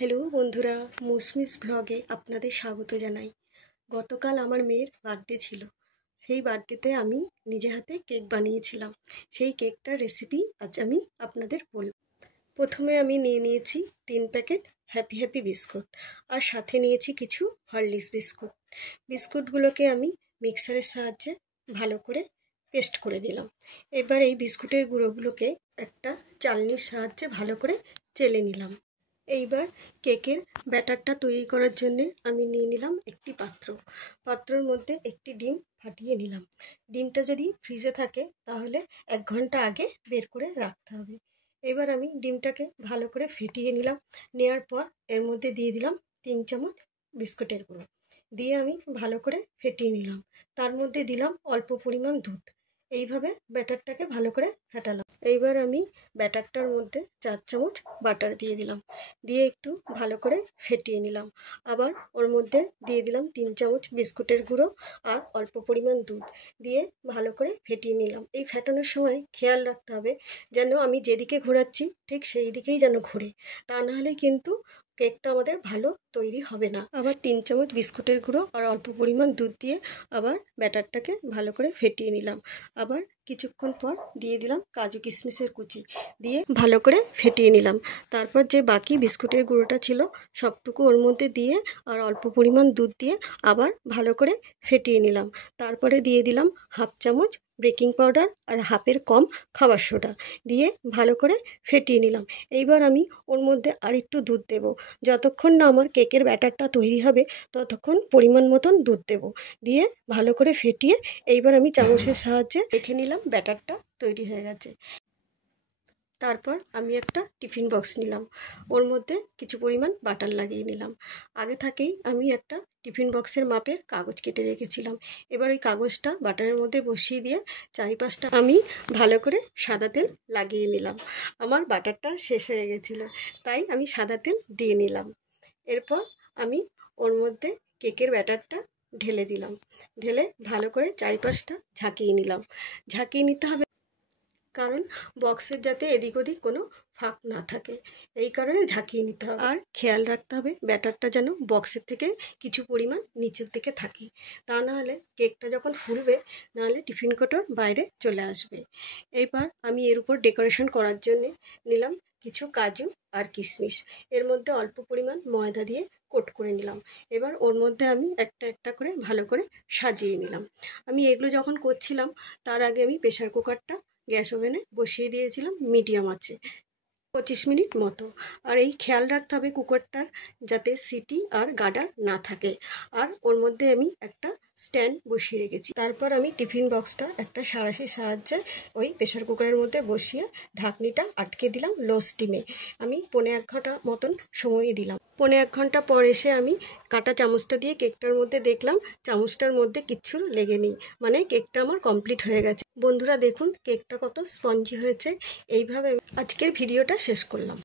Hello বন্ধুরা, মৌসুমিস ব্লগে আপনাদের স্বাগত জানাই। গতকাল আমার মেয়ের বার্থডে ছিল। সেই বার্থডেতে আমি নিজে হাতে কেক বানিয়েছিলাম। সেই কেকটার রেসিপি আজ আমি আপনাদের বলব। প্রথমে আমি নিয়ে নিয়েছি 3 প্যাকেট হ্যাপি হ্যাপি বিস্কুট, আর সাথে নিয়েছি কিছু হরলিক্স বিস্কুট। বিস্কুটগুলোকে আমি মিক্সারের সাহায্যে ভালো করে পেস্ট করে দিলাম। এবার এই বিস্কুটের গুঁড়োগুলোকে একটা চালনির সাহায্যে ভালো করে চেলে নিলাম। এইবার কেকের ব্যাটারটা তৈরি করার জন্যে আমি নিয়ে নিলাম একটি পাত্রর মধ্যে একটি ডিম ফাটিয়ে নিলাম। ডিমটা যদি ফ্রিজে থাকে তাহলে 1 ঘন্টা আগে বের করে রাখতে হবে। এবার আমি ডিমটাকে ভালো করে ফেটিয়ে নিলাম। নেওয়ার পর এর মধ্যে দিয়ে দিলাম 3 চামচ বিস্কুটের গুঁড়ো, দিয়ে আমি ভালো করে ফেটিয়ে নিলাম। তার মধ্যে দিলাম অল্প পরিমাণ দুধ। এইভাবে ব্যাটারটাকে ভালো করে ফেটালাম। এইবার আমি ব্যাটারটার মধ্যে 4 চামচ বাটার দিয়ে দিলাম, দিয়ে একটু ভালো করে ফেটিয়ে নিলাম। আবার ওর মধ্যে দিয়ে দিলাম 3 চামচ বিস্কুটের গুঁড়ো আর অল্প পরিমাণ দুধ, দিয়ে ভালো করে ফেটিয়ে নিলাম। এই ফেটানোর সময় খেয়াল রাখতে হবে যেন আমি যেদিকে ঘোরাচ্ছি ঠিক সেই দিকেই যেন ঘোরে, তা নাহলে কিন্তু কেকটা আমাদের ভালো তৈরি হবে না। আবার 3 চামচ বিস্কুটের গুঁড়ো আর অল্প পরিমাণ দুধ দিয়ে আবার ব্যাটারটাকে ভালো করে ফেটিয়ে নিলাম। আবার কিছুক্ষণ পর দিয়ে দিলাম কাজু কিশমিশের কুচি, দিয়ে ভালো করে ফেটিয়ে নিলাম। তারপর যে বাকি বিস্কুটের গুঁড়োটা ছিল সবটুকু ওর মধ্যে দিয়ে আর অল্প পরিমাণ দুধ দিয়ে আবার ভালো করে ফেটিয়ে নিলাম। তারপরে দিয়ে দিলাম 1/2 চামচ বেকিং পাউডার আর 1/2-এর কম খাবার সোডা, দিয়ে ভালো করে ফেটিয়ে নিলাম। এইবার আমি ওর মধ্যে আর একটু দুধ দেব। যতক্ষণ না আমার কেকের ব্যাটারটা তৈরি হবে ততক্ষণ পরিমাণ মতন দুধ দেব, দিয়ে ভালো করে ফেটিয়ে এইবার আমি চামচের সাহায্যে দেখে নিলাম ব্যাটারটা তৈরি হয়ে গেছে। তারপর আমি একটা টিফিন বক্স নিলাম, ওর মধ্যে কিছু পরিমাণ বাটার লাগিয়ে নিলাম। আগে থেকেই আমি একটা টিফিন বক্সের মাপের কাগজ কেটে রেখেছিলাম। এবার ওই কাগজটা বাটারের মধ্যে বসিয়ে দিয়ে চারিপাশটা আমি ভালো করে সাদা তেল লাগিয়ে নিলাম। আমার বাটারটা শেষ হয়ে গেছিলো, তাই আমি সাদা তেল দিয়ে নিলাম। এরপর আমি ওর মধ্যে কেকের ব্যাটারটা ঢেলে দিলাম, ঢেলে ভালো করে চারিপাশটা ঝাঁকিয়ে নিলাম। ঝাঁকিয়ে নিতে হবে কারণ বক্সের যাতে এদিক ওদিক কোনো ফাঁক না থাকে, এই কারণে ঝাঁকিয়ে নিতে হবে। আর খেয়াল রাখতে হবে ব্যাটারটা যেন বক্সের থেকে কিছু পরিমাণ নিচের দিকে থাকে, তা নাহলে কেকটা যখন ফুলবে নাহলে টিফিন কৌটোর বাইরে চলে আসবে। এবার আমি এর উপর ডেকোরেশন করার জন্য নিলাম কিছু কাজু আর কিশমিশ, এর মধ্যে অল্প পরিমাণ ময়দা দিয়ে কোট করে নিলাম। এবার ওর মধ্যে আমি একটা একটা করে ভালো করে সাজিয়ে নিলাম। আমি এগুলো যখন করছিলাম তার আগে আমি প্রেশার কুকারটা গ্যাস ওভেনে বসিয়ে দিয়েছিলাম মিডিয়াম আঁচে 25 মিনিট মতো। আর এই খেয়াল রাখতে হবে কুকারটার যাতে সিটি আর গার্ডার না থাকে। আর ওর মধ্যে আমি একটা স্ট্যান্ড বসিয়ে রেখেছি। তারপর আমি টিফিন বক্সটা একটা সাঁড়াশির সাহায্যে ওই প্রেশার কুকারের মধ্যে বসিয়ে ঢাকনিটা আটকে দিলাম লো স্টিমে। আমি 1.5 ঘন্টা মতন সময় দিলাম। 1.5 ঘন্টা পর এসে আমি কাঁটা চামচটা দিয়ে কেকটার মধ্যে দেখলাম চামচটার মধ্যে কিচ্ছু লেগে নেই, মানে কেকটা আমার কমপ্লিট হয়ে গেছে। বন্ধুরা দেখুন কেকটা কত স্পঞ্জি হয়েছে। এইভাবে আজকের ভিডিওটা শেষ করলাম।